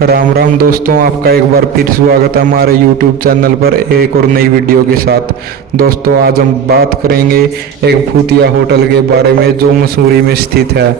राम राम दोस्तों, आपका एक बार फिर स्वागत है हमारे YouTube चैनल पर एक और नई वीडियो के साथ। दोस्तों, आज हम बात करेंगे एक भूतिया होटल के बारे में जो मसूरी में स्थित है।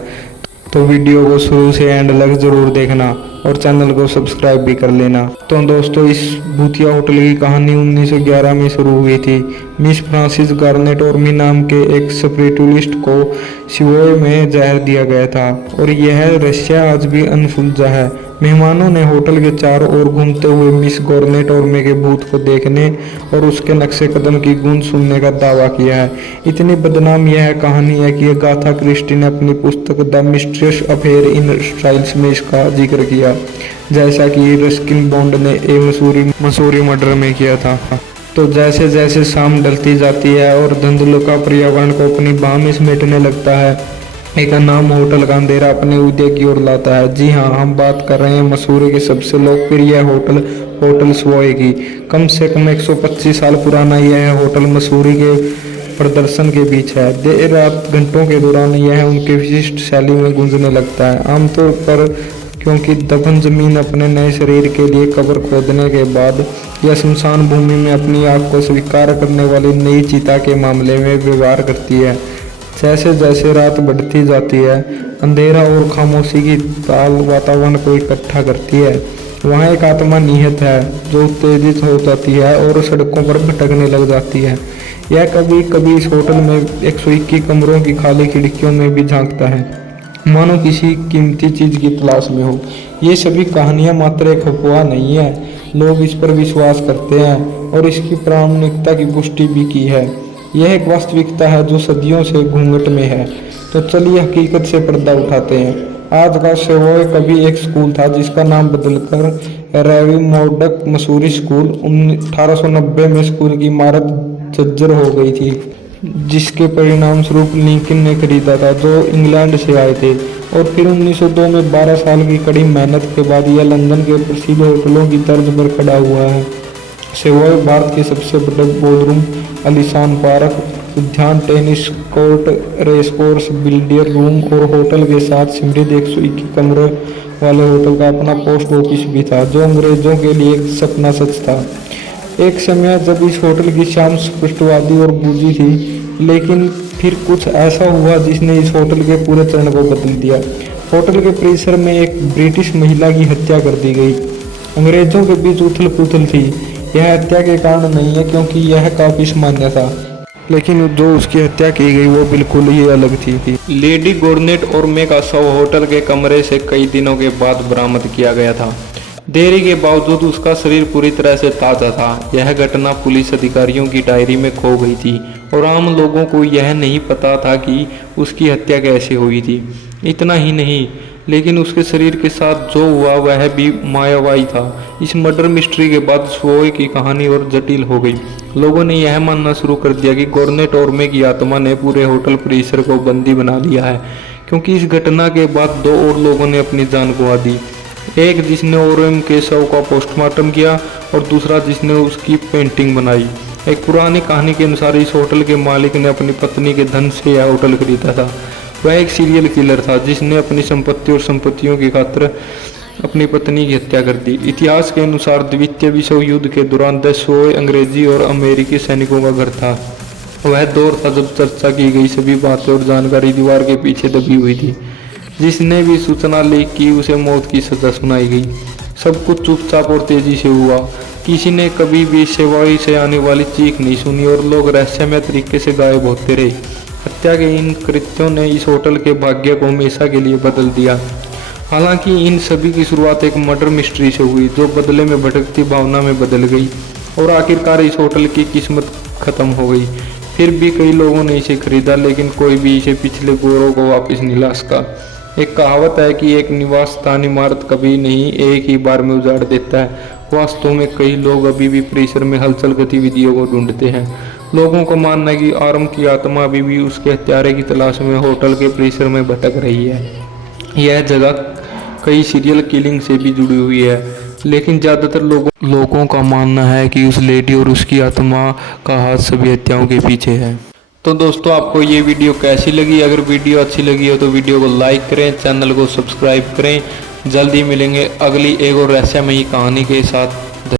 तो वीडियो को शुरू से एंड तक जरूर देखना और चैनल को सब्सक्राइब भी कर लेना। तो दोस्तों, इस भूतिया होटल की कहानी 1911 में शुरू हुई थी। मिस फ्रांसिस गार्नेट ऑर्मी नाम के एक स्पिरिचुअलिस्ट को सिवोय में जहर दिया गया था और यह रहस्य आज भी अनसुलझा है। मेहमानों ने होटल के चारों ओर घूमते हुए मिस गॉर्नेट ऑर्मे के भूत को देखने और उसके नक्शे कदम की गूंज सुनने का दावा किया है। इतनी बदनाम यह कहानी है कि अगाथा क्रिस्टी ने अपनी पुस्तक the mysterious affair in styles में इसका जिक्र किया, जैसा कि रस्किन बॉन्ड ने मसूरी मर्डर में किया था। तो जैसे जैसे शाम ढलती जाती है और धुंधलका पर्यावरण को अपनी बाह में समेटने लगता है, एक नाम होटल का अंधेरा अपने उदय की ओर लाता है। जी हाँ, हम बात कर रहे हैं मसूरी के सबसे लोकप्रिय होटल स्वॉय की। कम से कम 125 साल पुराना यह होटल मसूरी के प्रदर्शन के बीच है। देर रात घंटों के दौरान यह उनके विशिष्ट शैली में गूंजने लगता है, आमतौर पर क्योंकि दफन जमीन अपने नए शरीर के लिए कब्र खोदने के बाद या शमशान भूमि में अपनी आग को स्वीकार करने वाली नई चिता के मामले में व्यवहार करती है। जैसे जैसे रात बढ़ती जाती है, अंधेरा और खामोशी की ताल वातावरण को इकट्ठा करती है। वहाँ एक आत्मा निहित है जो उत्तेजित हो जाती है और सड़कों पर भटकने लग जाती है। यह कभी कभी इस होटल में 121 कमरों की खाली खिड़कियों में भी झांकता है, मानो किसी कीमती चीज की तलाश में हो। ये सभी कहानियां मात्र एक अफवाह नहीं है, लोग इस पर विश्वास करते हैं और इसकी प्रामाणिकता की पुष्टि भी की है। यह एक वास्तविकता है जो सदियों से घूंघट में है। तो चलिए हकीकत से पर्दा उठाते हैं। आज का सेवोय कभी एक स्कूल था जिसका नाम बदलकर रेवी मोडक मसूरी स्कूल 1890 में स्कूल की इमारत जर्जर हो गई थी, जिसके परिणाम स्वरूप लिंकन ने खरीदा था, जो इंग्लैंड से आए थे। और फिर 1902 में 12 साल की कड़ी मेहनत के बाद यह लंदन के प्रसिद्ध होटलों की तर्ज पर खड़ा हुआ है। सेवोय भारत के सबसे बड़े बोर्डरूम, आलीशान पार्क, उद्यान, tennis court, race course, billiard room और होटल के साथ समृद्ध 121 कमरों वाले होटल का अपना पोस्ट ऑफिस भी था, जो अंग्रेजों के लिए एक सपना सच था। एक समय जब इस होटल की शाम स्पष्टवादी और बूझी थी, लेकिन फिर कुछ ऐसा हुआ जिसने इस होटल के पूरे चरण को बदल दिया। होटल के परिसर में एक ब्रिटिश महिला की हत्या कर दी गई। अंग्रेजों के बीच उथल पुथल थी। यह हत्या के कारण नहीं है क्योंकि यह काफी सामान्य था, लेकिन जो उसकी हत्या की गई वो बिल्कुल ही अलग थी। लेडी गॉर्नेट ऑर्मे का शव होटल के कमरे से कई दिनों के बाद बरामद किया गया था। देरी के बावजूद उसका शरीर पूरी तरह से ताज़ा था। यह घटना पुलिस अधिकारियों की डायरी में खो गई थी और आम लोगों को यह नहीं पता था कि उसकी हत्या कैसे हुई थी। इतना ही नहीं, लेकिन उसके शरीर के साथ जो हुआ वह भी मायावाही था। इस मर्डर मिस्ट्री के बाद स्वॉय की कहानी और जटिल हो गई। लोगों ने यह मानना शुरू कर दिया कि गॉर्नेट ऑर्मे की आत्मा ने पूरे होटल परिसर को बंदी बना लिया है, क्योंकि इस घटना के बाद 2 और लोगों ने अपनी जान गंवा दी। एक जिसने ओरम के शव का पोस्टमार्टम किया और दूसरा जिसने उसकी पेंटिंग बनाई। एक पुरानी कहानी के अनुसार इस होटल के मालिक ने अपनी पत्नी के धन से यह होटल खरीदा था। वह एक सीरियल किलर था जिसने अपनी संपत्ति और संपत्तियों की खातिर अपनी पत्नी की हत्या कर दी। इतिहास के अनुसार द्वितीय विश्व युद्ध के दौरान द स्वॉय अंग्रेजी और अमेरिकी सैनिकों का घर था। वह दौर था जब चर्चा की गई सभी बातें और जानकारी दीवार के पीछे दबी हुई थी। जिसने भी सूचना लीक की उसे मौत की सजा सुनाई गई। सब कुछ चुपचाप और तेजी से हुआ। किसी ने कभी भी सेवोय से आने वाली चीख नहीं सुनी और लोग रहस्यमय तरीके से गायब होते रहे। हत्या के इन कृत्यों ने इस होटल के भाग्य को हमेशा के लिए बदल दिया। हालांकि इन सभी की शुरुआत एक मर्डर मिस्ट्री से हुई, जो बदले में भटकती भावना में बदल गई और आखिरकार इस होटल की किस्मत खत्म हो गई। फिर भी कई लोगों ने इसे खरीदा, लेकिन कोई भी इसे पिछले गौरव को वापस नहीं ला सका। एक कहावत है कि एक निवास स्थान इमारत कभी नहीं एक ही बार में उजाड़ देता है। वास्तव में कई लोग अभी भी परिसर में हलचल गतिविधियों को ढूंढते हैं। लोगों का मानना है कि आरम की आत्मा अभी भी उसके हत्यारे की तलाश में होटल के परिसर में भटक रही है। यह जगह कई सीरियल किलिंग से भी जुड़ी हुई है, लेकिन ज़्यादातर लोगों का मानना है कि उस लेडी और उसकी आत्मा का हाथ सभी हत्याओं के पीछे है। तो दोस्तों, आपको ये वीडियो कैसी लगी? अगर वीडियो अच्छी लगी हो तो वीडियो को लाइक करें, चैनल को सब्सक्राइब करें जल्दी मिलेंगे अगली एक और रहस्यमयी कहानी के साथ।